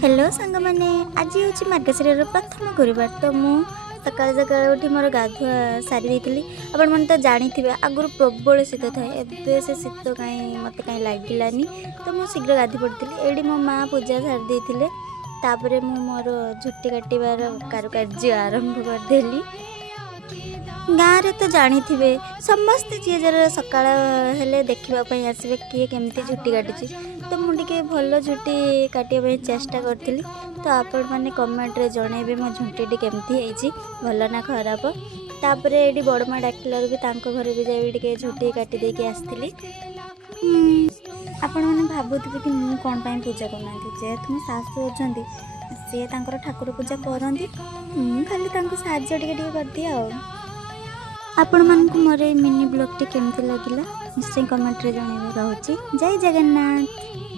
Hello सांग मैंने आज हूँ मार्गशीर प्रथम गुरुवार तो मु सकाल सकाल उठी मोर गाधुआ सारी देती आपण मैंने तो जानी आगुरी प्रबल शीत थाए एबे से शीत कहीं मत कहीं लगिलानी तो मुझे शीघ्र गाधी पड़ी ये मो माँ पूजा सारी देते मोर झुट्टी काटार कारुकार्य आरंभ करदेली। गाँव रे तो जानी थे समस्ते जी जरा सकाल हेले देखापी आसवे किए केमती झुट्टी काटुची तो मुझे भल झुट्टी काटापी चेष्टा करी तो आपण मैंने कमेंट जनइबे मो झुट्टी केमती भल ना खराब। तापर ये बड़मा डाकिलू भी घर भी जाए झुट्टी काटी देकी आसती। आपण मैंने भावुवे कि मुझे कौन पाई पूजा करना जेहेतु मो सासू अच्छा सी ठाकुर पूजा करती खाली साहाଯ୍ୟ टिके कर दिए आपण मानक मोर मिनी ब्लॉग टी केमती लगिला निश्चय कमेंट रे जणाइबे। रहूची जय जगन्नाथ।